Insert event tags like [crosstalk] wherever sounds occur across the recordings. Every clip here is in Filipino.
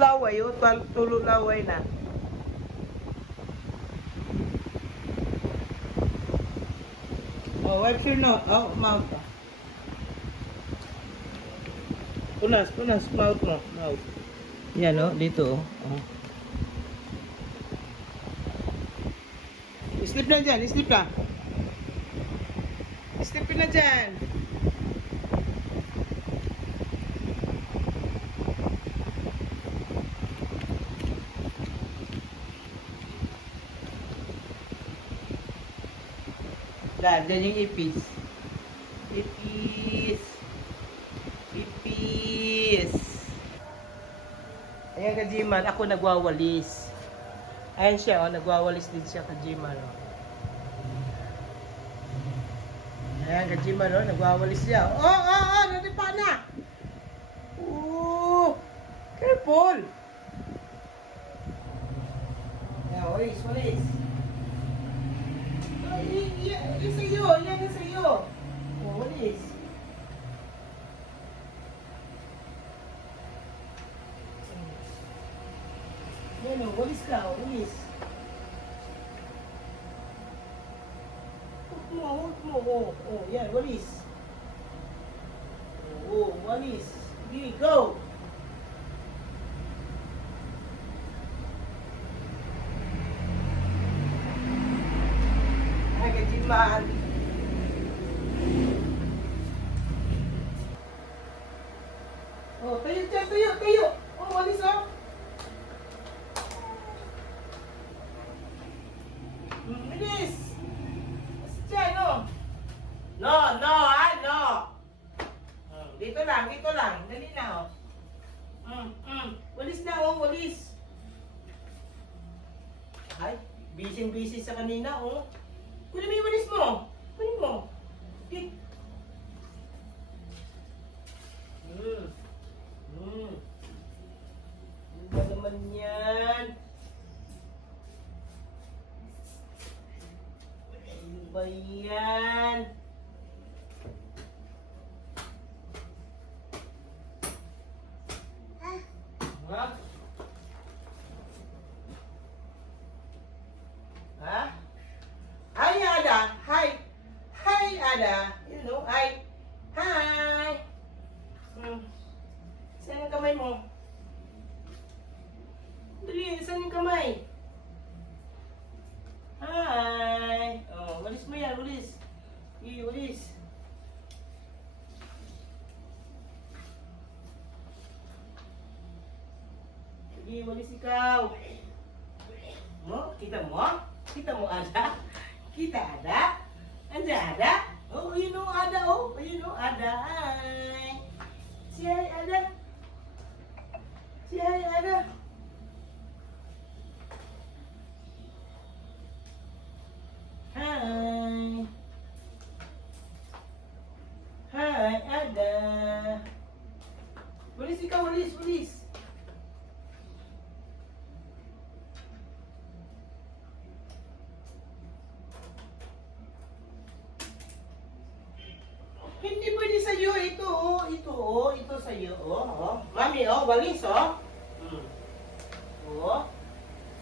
laway, oh, tulo, laway na. Oh, wipe your nose. Oh, mouth. Punas, punas, mouth mo, mouth. Yan, oh, dito, oh. oh. Sleep na dyan, sleep na. Sleep na dyan. Dad, dyan yung ipis. Ipis. Ipis. Ayan ka, Jiman. Ako nagwawalis. Ayan siya, oh. Nagwawalis din siya ka, Jiman, oh. Ayan ka, Jiman, oh. Nagwawalis siya. Oh, oh, oh! Nadipa na! Oh! Careful! Ayan, walis, walis. Yan, yan sa'yo, yan yan sa'yo. Oh, walis. Yan o, walis ka, oh, walis. Huwag mo, huwag mo, oh, oh, yan, walis. Oh, oh, walis. Sige, go! Kajiman. Oh, tayo dyan, tayo, tayo. Oh, walis oh. Hmm, Bilis! Dyan, oh. No, no, ah, no. Hmm, Dito lang, dito lang. Dali na, oh. Mm, mm. Walis na, oh, walis. Ay, busy-busy sa kanina, oh. Kunin mo yung walis mo. Kunin mo. Tik. Hmm. Hmm. Ano ba naman yan? Ano ba yan? Ada? Kita, Ada? Anda, Ada? Oh, you know, Ada, oh. You know, Ada. Hi. Si Hai, Ada. Si Hai, Ada. Pwede sa iyo ito, oh, ito, oh, ito sa iyo, oh, oh. Mami, oh, walis, oh. Hmm. Oh.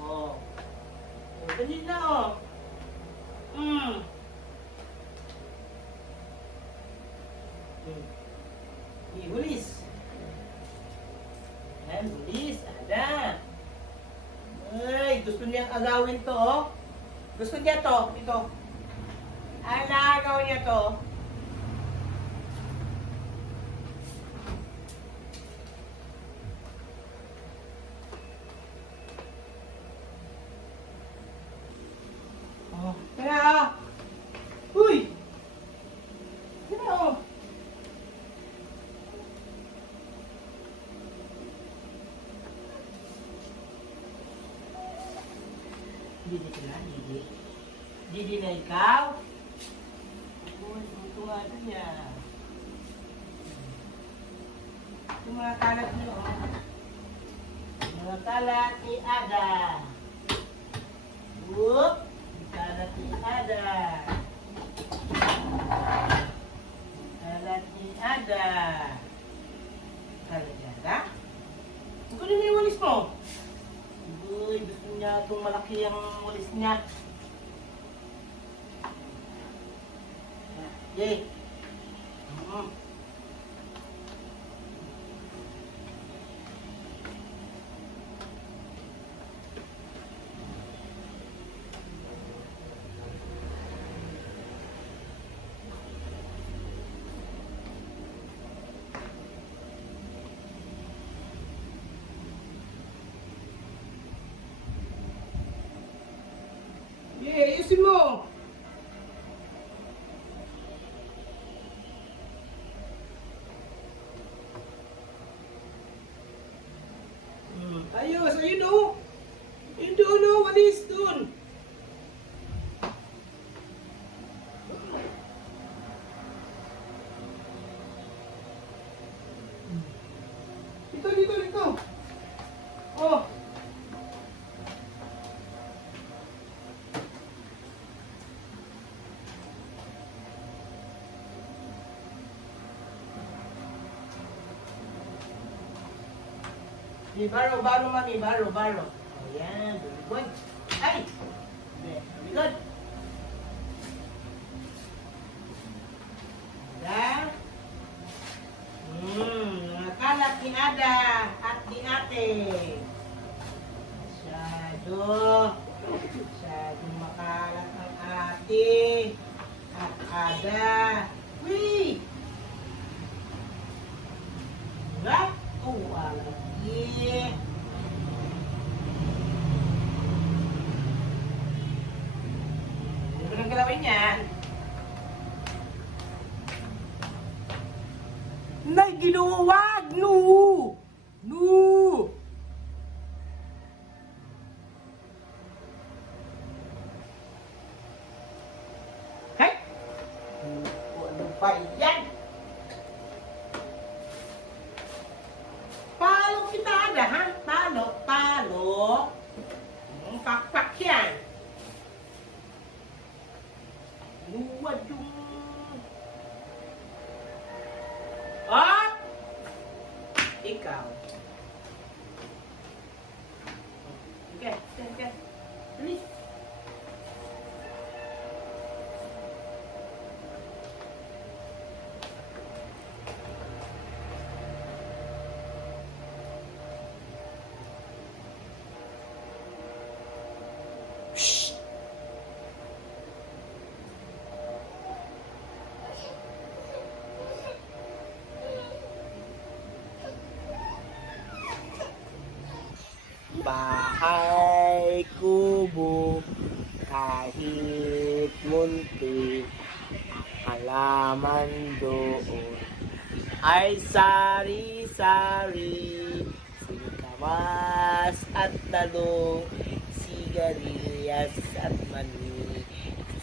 Oh. Oh, dali na, oh. Hmm. Hmm. Walis. Yan, walis, ada. Ay, gusto niyang agawin to, oh. Gusto niya to, ito. Alagaw niya to. Oh, kaya, uy! Kaya, oh. Didi ka na, Didi. Didi na ikaw. Uy, na niya. Yung mga kalat niyo, oh. Mga kalat ni Ada. Whoop! Kalat ni Ada. Kalat ni Ada. Kalat ni Ada? Kunin mo yung walis mo. malaki ang walis niya. Okay. Mm. Yeah, ayusin mo. Hmm, Ayos, ayun o. Ayun doon o, walis doon. Dito, dito, dito. Oh. Ni baro, baro mami, baro, baro. Ayan, good. Ay! Very. Ada. Hmm, nakalat ni Ada at ni Ate. Masyado makalat ang ate at Ada. Wee! Diba? Oh, alagi. Ano ba nang galawin yan? Nay, ginuwag! No! No! Hay! Ano ba yan? Palo kita ada, ha? Palo, palo. Hmm, Pakpak yan. Luwad yung... At! Ikaw. Okay, okay, okay. Dali. Shh! Bahay kubo kahit munti halaman doon. Ay sari-sari singkamas at talong sigarilyas at mani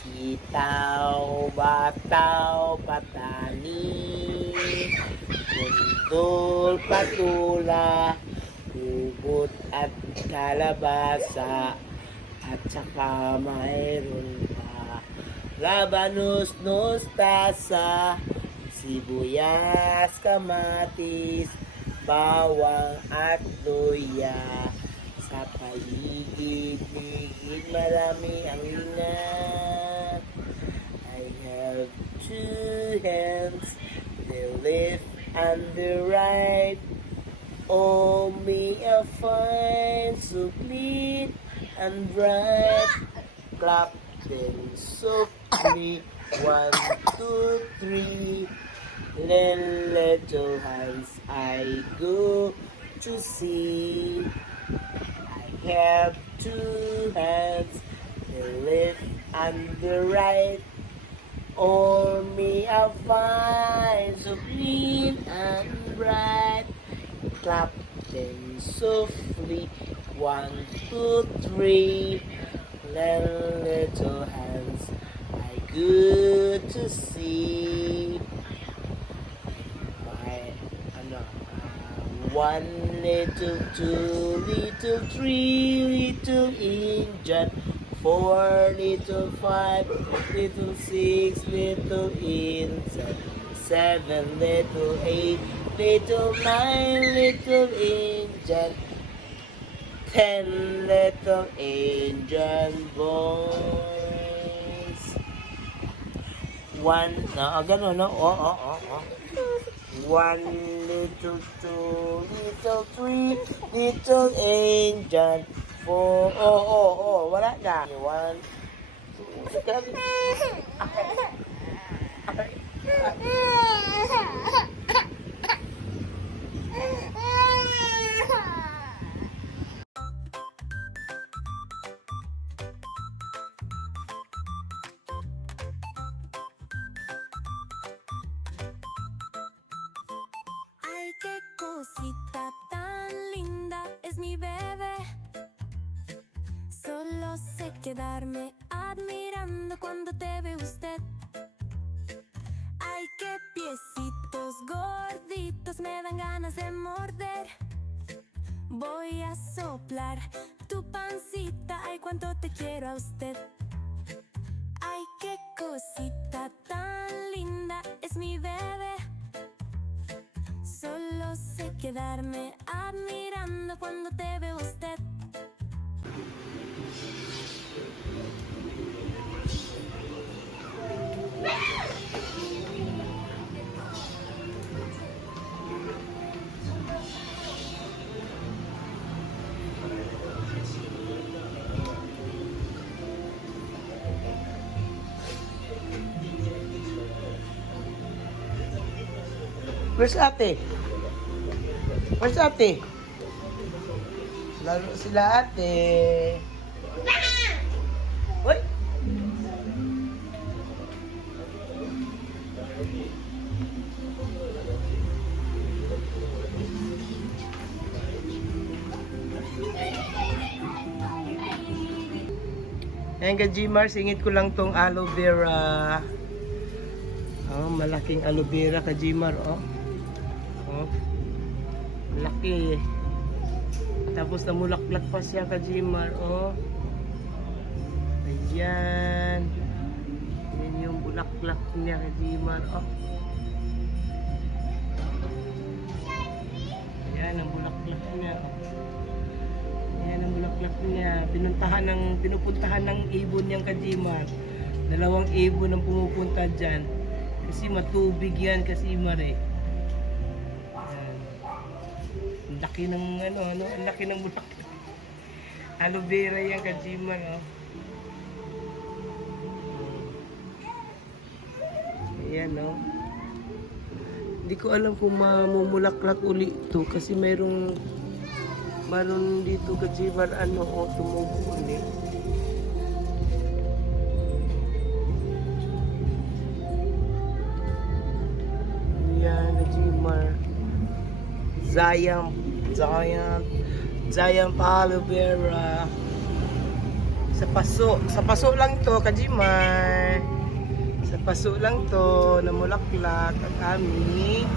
sitaw, bataw, patani Bundol, patula, ubot at kalabasa at saka mayroon pa labanos, nostasa, sibuyas, kamatis, bawang at luya. Sa paligid-ligid marami ang ingat. I have two hands, the left and the right. Oh, me a fine, so clean and bright. Clap them softly. One, two, three. Then little hands I go to see. I have two hands, the left and the right. All me a fine, so clean and bright. Clap them softly. One, two, three. Then little hands I good to see. My, uh, one little, two little, three little Indian, four little, five little, six little Indian, seven little, eight little, nine little Indian, ten little boys. One, no, oh, gano'n, no? Oh, oh, oh, oh. One little, two little, three little angel. Four, oh, oh, oh, wala na. One, two, grabe. [laughs] quedarme admirando cuando te ve usted. Ay, qué piecitos gorditos me dan ganas de morder. Voy a soplar tu pancita, ay, cuánto te quiero a usted. Ay, qué cosita tan linda es mi bebé. Solo sé quedarme admirando cuando te ve Where's ate? Where's ate? Lalo sila ate. Uy! Ayan ka Gmar, singit ko lang tong aloe vera. Oh, malaking aloe vera ka Gmar, oh. Oh. Laki. Tapos namulaklak pa siya ka Jimar, oh. Ayan. Yan yung bulaklak niya ka Jimar, oh. Ayan ang bulaklak niya. oh. Ayan ang bulaklak niya. Pinuntahan ng, pinupuntahan ng ibon niyang kajimar. Dalawang ibon ang pumupunta dyan. Kasi matubig yan kasi mare. Ayan. Laki ng ano, ano, ang laki ng bulaklak. Aloe vera yan kajimar, oh. Ayan, oh. Hindi ko alam kung mamumulaklak uli ito kasi mayroong Maroon dito kajimar ano o tumubo Zayam, Zayam, Zayam aloe. Sa paso, sa paso lang to kajimar. Sa paso lang to, namulaklak at aming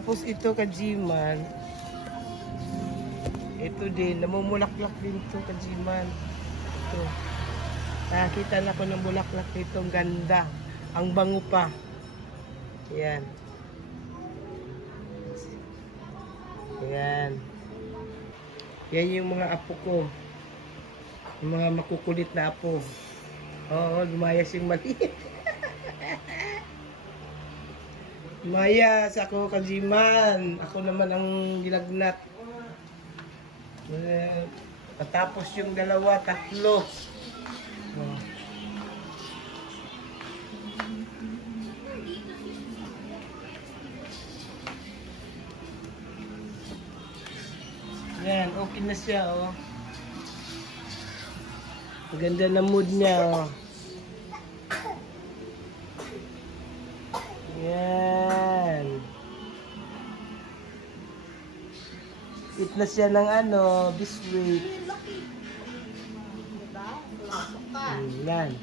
Tapos ito kajiman. Ito din, namumulaklak din ito kajiman. Ito. Nakakita na ko ng bulaklak nito. Ang ganda. Ang bango pa. Yan. Yan. Yan yung mga apo ko. Yung mga makukulit na apo. Oo, lumayas yung maliit. [laughs] Lumayas ako kajiman. Ako naman ang gilagnat. Eh, yung dalawa, tatlo. Oh. Yan, okay na siya, oh. Maganda na mood niya, oh. Na siya ng ano, biscuit. Hmm. Yan.